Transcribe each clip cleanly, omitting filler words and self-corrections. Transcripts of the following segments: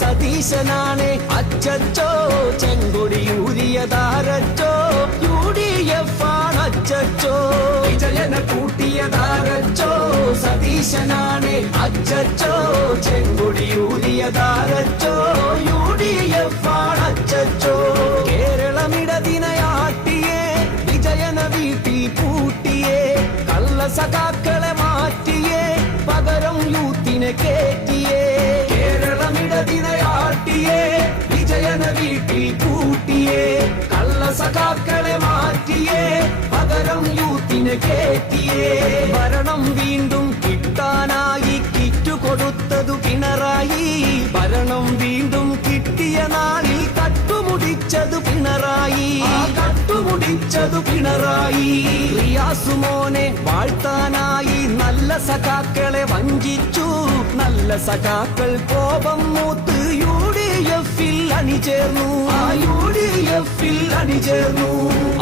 സതീശനാണ് അച്ചച്ചോ ചെങ്കൊടിയൂരിയതാരച്ചോ UDF ആണ് അച്ചച്ചോ വിജയനെ കൂട്ടിയതാരച്ചോ സതീശനാണ് അച്ചച്ചോ ചെങ്കൊടിയൂരിയതാരച്ചോ UDF ആണ് അച്ചച്ചോ കേരളമിടതിനയാട്ടിയേ വിജയന വീട്ടിൽ പൂട്ടിയേ കള്ള സഖാക്കളെ മാറ്റിയേ പകരം യൂത്തിനെ കേറ്റിയേ കേരളമിടതിനയാട്ടിയേ വിജയന വീട്ടിൽ കൂട്ടിയേ കള്ള സഖാക്കളെ മാറ്റിയേ പകരം യൂത്തിനെ കേറ്റിയേ ഭരണം വീണ്ടും കിട്ടാനായി കിറ്റു കൊടുത്തതു പിണറായി ഭരണം വീണ്ടും കിട്ടിയ നാളിൽ കട്ടുമുടിച്ചതു പിണറായി കട്ടുമുടിച്ചതു പിണറായി റിയാസുമോനെ വാഴ്ത്താനായി നല്ല സഖാക്കളെ വഞ്ചിച്ചു നല്ല സഖാക്കൾ കോപം മൂത്ത് UDF അണിചേർന്നു UDF അണിചേർന്നു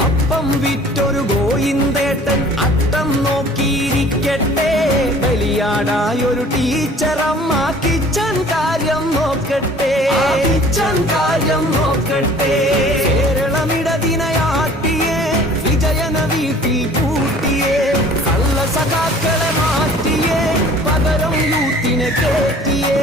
അപ്പം വിറ്റൊരു ഗോയിന്തേട്ടൻ അട്ടം നോക്കിയിരിക്കട്ടെ ബലിയാടായൊരു ടീച്ചറമ്മ കിച്ചൺ കാര്യം നോക്കട്ടെ കിച്ചൺ കാര്യം നോക്കട്ടെ കേരളമിടതിനയാട്ടിയേ വിജയന വീട്ടിൽ പൂട്ടിയേ കള്ള സഖാക്കളെ മാറ്റിയേ പകരം യൂത്തിനെ കേറ്റിയേ